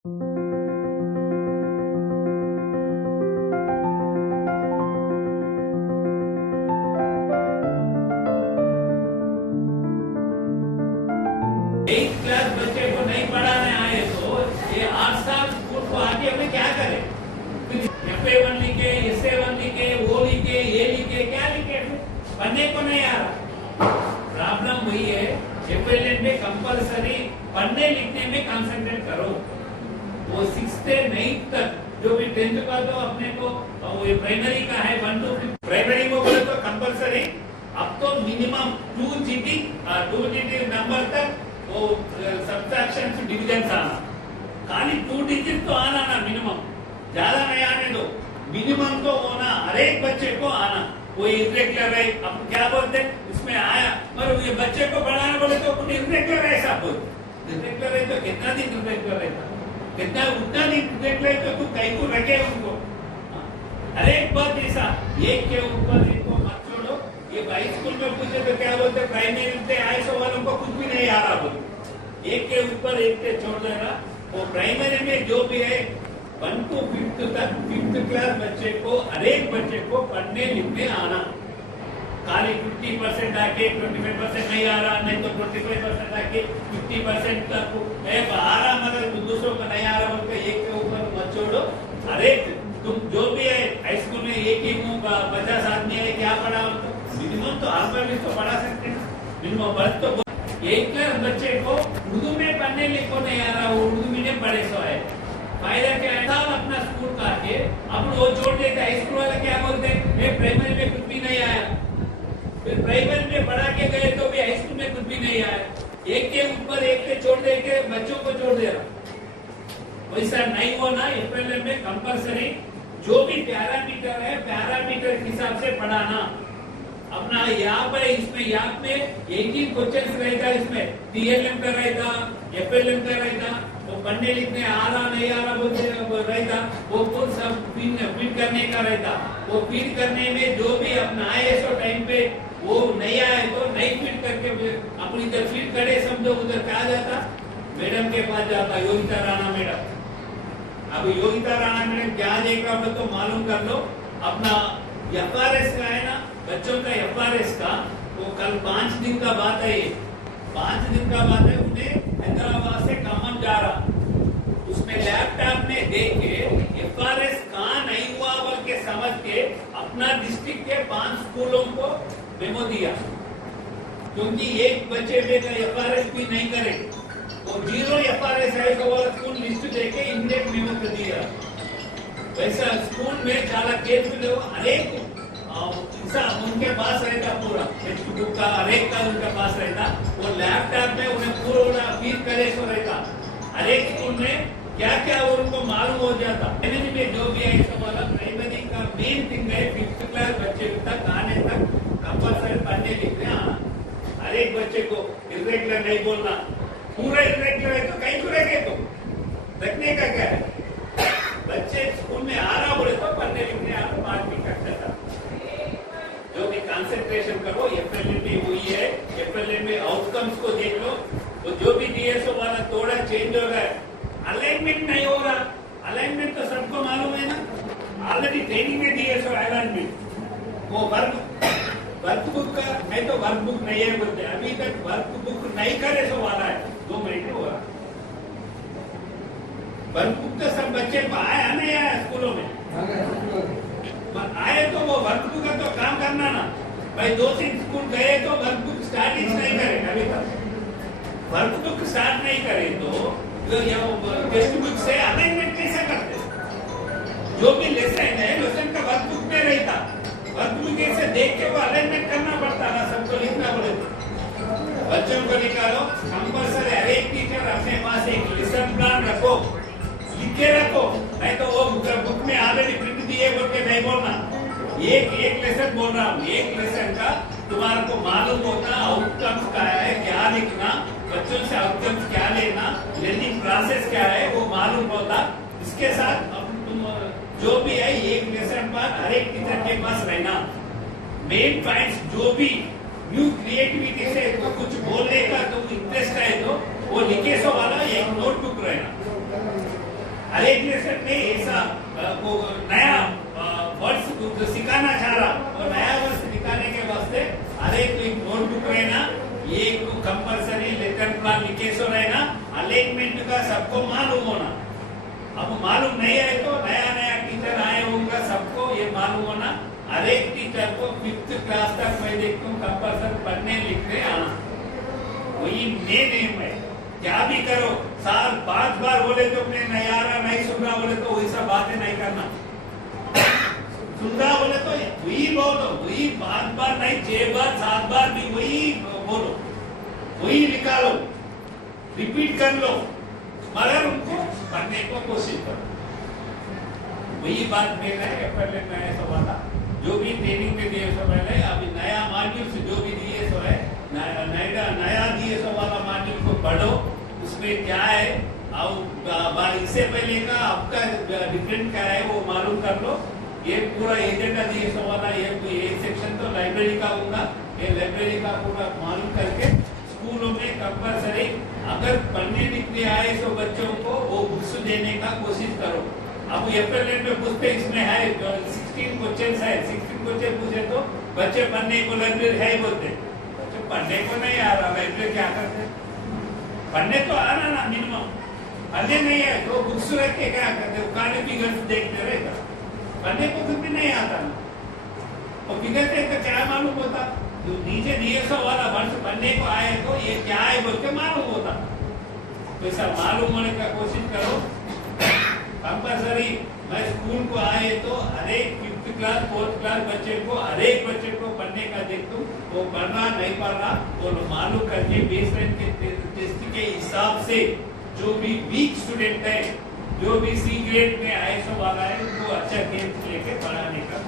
एक क्लास बच्चे को नहीं पढ़ाने आए तो ये 8 साल स्कूल को आगे हमें क्या करें? FA1 लिखे, SA1 लिखे, वो लिखे, ये लिखे, क्या लिखे? पढ़ने को नहीं आ रहा। प्रॉब्लम वही है, FLN में कंपलसरी पढ़ने लिखने में कंसंट्रेट करो। वो 6th से 9th तक जो भी 10th का तो अपने को वो प्राइमरी का है 1 to 5 प्राइमरी को बोले तो कंपलसरी अब तो मिनिमम 2 डिजिट नंबर तक वो सब्ट्रैक्शन डिविजन आना, खाली 2 डिजिट तो आना ना मिनिमम, ज्यादा नहीं आने दो, मिनिमम तो होना, हर एक बच्चे को आना। कोई इरेगुलर है, अब क्या बोलते हैं इसमें आया, मगर ये बच्चे को पढ़ाना बोले तो कुछ इरेगुलर है, ऐसा बोलते इरेगुलर है तो कितना दिन इरेगुलर है, कितना उतना दिन इरेगुलर है तो तू कहीं को रखे उनको। हर एक बात ऐसा एक के ऊपर एक को मत छोड़ो। ये हाई स्कूल में पूछे तो क्या बोलते, प्राइमरी से आईएसओ वालों को कुछ भी नहीं आ रहा बोलते, एक के ऊपर एक के छोड़ देना। वो प्राइमरी में जो भी है 1 to 5th तक 5th क्लास बच्चे को, हर एक बच्चे को पढ़ने लिखने आना। खाली 50% आके 25% नहीं आ रहा, नहीं तो 25% आके 50% तक आ रहा, मगर दूसरों का नहीं आ रहा बोलकर एक के ऊपर मत छोड़ो। हर एक तुम जो भी है हाई स्कूल में एक ही 50 आदमी है, क्या पढ़ा मिनिमम तो अल्फाबेट तो पढ़ा सकते हैं, मिनिमम बर्थ तो एक क्लास बच्चे को उर्दू में पढ़ने लिखो नहीं आ रहा, वो उर्दू मीडियम पढ़े सो है, फायदा क्या है? अपना स्कूल का के अब वो छोड़ देते, हाई स्कूल वाले क्या बोलते हैं, प्राइमरी में कुछ भी नहीं आया, फिर प्राइमरी में पढ़ा के गए तो भी हाई स्कूल में कुछ भी नहीं आया, एक के ऊपर एक के छोड़ दे के बच्चों को छोड़ दे रहा। वैसा नहीं होना, FLN में कंपलसरी जो भी पैरामीटर है पैरामीटर के हिसाब से पढ़ाना। अपना यहाँ पर इसमें याद में एक ही क्वेश्चन रहेगा, इसमें TLM का रहेगा, FLN का रहेगा, वो पढ़ने लिखने आ रहा नहीं आ रहा बोलते रहेगा, वो खुद सब फीड करने का रहता। वो फीड करने में जो भी अपना ISO टाइम पे वो नहीं आए तो नहीं फीड करके अपनी इधर फीड करे, समझो उधर क्या जाता, मैडम के पास जाता, योगिता राणा मैडम। अब योगिता राणा मैडम क्या देख रहा हो तो मालूम कर लो। अपना FRS का है ना, बच्चों का FRS का वो कल 5 दिन का बात है, 5 दिन का बात है, उन्हें हैदराबाद से कॉमन जा रहा, उसमें लैपटॉप में देख के FRS कहाँ नहीं हुआ बोल के समझ के अपना डिस्ट्रिक्ट के 5 स्कूलों को मेमो दिया, क्योंकि एक बच्चे का FRS भी नहीं करे, वो 0 FRS है तो वो स्कूल लिस्ट देके इंडेक्स मेमो कर दिया। वैसा स्कूल में చాలా केयरफुल है, हर एक उनके पास रहता, पूरा टेक्स्ट बुक का हर एक का उनके पास रहता, वो लैपटॉप में उन्हें पूरा फीड करे सो रहता। हर एक स्कूल में क्या क्या उनको मालूम हो जाता। प्राइमरी में जो भी है सब वाला प्राइमरी का मेन थिंग है 5th क्लास बच्चे तक आने तक कंपलसरी पढ़ने लिखने आना। हर एक बच्चे को इरेगुलर नहीं बोलना, पूरा इरेगुलर है तो कहीं रखे तो रखने का क्या है, बच्चे स्कूल में आ रहा बोले तो पढ़ने लिखने आ रहा, बात भी करता था। जो भी कंसंट्रेशन करो, FLN में हुई है, FLN में आउटकम्स को देख लो, तो जो भी DSO वाला थोड़ा चेंज हो रहा है, अलाइनमेंट नहीं हो रहा, अलाइनमेंट तो सबको मालूम है ना, ऑलरेडी ट्रेनिंग में DSO अलाइनमेंट, वो वर्क बुक का नहीं तो वर्क बुक नहीं है बोलते, अभी तक वर्क बुक नहीं करे सो वाला है, 2 महीने हो रहा। वर्क बुक तो सब बच्चे को आया नहीं आया स्कूलों में, आए तो वो वर्क बुक का तो काम करना ना भाई, 2-3 स्कूल गए तो वर्क बुक स्टार्ट ही नहीं करे, अभी तक वर्क बुक स्टार्ट नहीं करे तो टेक्स्ट बुक से अलाइनमेंट कैसे करते? जो भी लेसन है लेसन का वर्क बुक में रहता, वर्क बुक से देख के वो अलाइनमेंट करना पड़ता ना, सबको लिखना पड़े। बच्चों को निकालो कंपलसरी, हर एक टीचर अपने पास एक लेसन प्लान रखो, लिख के रखो, नहीं तो वो बुक में ऑलरेडी प्रिंट दिए बोल के नहीं बोलना। एक लेसन बोल रहा हूँ, एक लेसन का तुम्हारे को मालूम होता आउटकम्स क्या है, क्या लिखना, बच्चों से आउटकम्स क्या लेना, लर्निंग प्रोसेस क्या है वो मालूम होता। इसके साथ तुम जो भी है एक लेसन पर हर एक टीचर के पास रहना, मेन पॉइंट्स जो भी न्यू क्रिएटिविटी से तो कुछ बोलने का तो इंटरेस्ट है तो वो लिखे सो वाला एक नोटबुक रहना, एक लेसन में ऐसा वो नया वर्ड्स सिखाना चाह रहा और नया वर्ड्स सिखाने के वास्ते हर एक नोटबुक रहना, एक कंपल्सरी लेसन प्लान लिखे सो रहना, अलाइनमेंट का सबको मालूम होना। अब मालूम नहीं है तो नया नया टीचर आए होंगे, सबको ये मालूम होना। हर एक टीचर को 5th क्लास तक मैं देखता हूँ कंपल्सरी पढ़ने लिखने आना, वही मेन एम है। क्या भी करो, साल 5 बार बोले तो अपने नहीं आ रहा, नहीं सुन रहा बोले तो वैसा बातें नहीं करना। सुन रहा बोले तो वही बोलो, वही 5 बार नहीं 6 बार 7 बार भी वही बोलो, वही निकालो, रिपीट कर लो, मगर उनको पढ़ने को कोशिश करो। वही बात मेरा है। पहले नया सवाल था जो भी ट्रेनिंग में दिए सो पहले अभी नया मॉड्यूल जो भी दिए सो है नया दिए सो वाला मॉड्यूल को पढ़ो, उसमें क्या है और इससे पहले का आपका डिफरेंट क्या है वो मालूम कर लो। ये पूरा एजेंडा दिए सो वाला ये सेक्शन तो लाइब्रेरी का होगा, ये लाइब्रेरी का पूरा मालूम करके स्कूलों में कंपल्सरी अगर पढ़ने लिखने आए तो बच्चों को वो बुक्स देने का कोशिश करो। अब एफएलएन में पूछते इसमें है 16 क्वेश्चन है, 16 क्वेश्चन पूछे तो बच्चे पढ़ने को लाइब्रेरी है बोलते, तो पढ़ने को नहीं आ रहा लाइब्रेरी क्या करते, पढ़ने तो आना ना मिनिमम, पढ़ने नहीं है तो बुक्स रख के क्या करते, काले फिगर्स देखते रहेगा, पढ़ने को कुछ भी नहीं आता ना, और फिगर देख कर क्या मालूम होता, जो नीचे दिए सो वाला वर्ष पढ़ने को आए तो ये क्या है बोल के मालूम होता। तो ऐसा मालूम होने का कोशिश करो। कंपल्सरी मैं स्कूल को आए तो हर एक 5th क्लास 4th क्लास बच्चे को हर एक बच्चे को पढ़ने का देखता हूँ, वो पढ़ना नहीं पढ़ना वो मालूम करके बेसलाइन के टेस्ट के हिसाब से जो भी वीक स्टूडेंट है, जो भी C ग्रेड में ISO वाला है, उनको अच्छा गेम्स लेके पढ़ाने का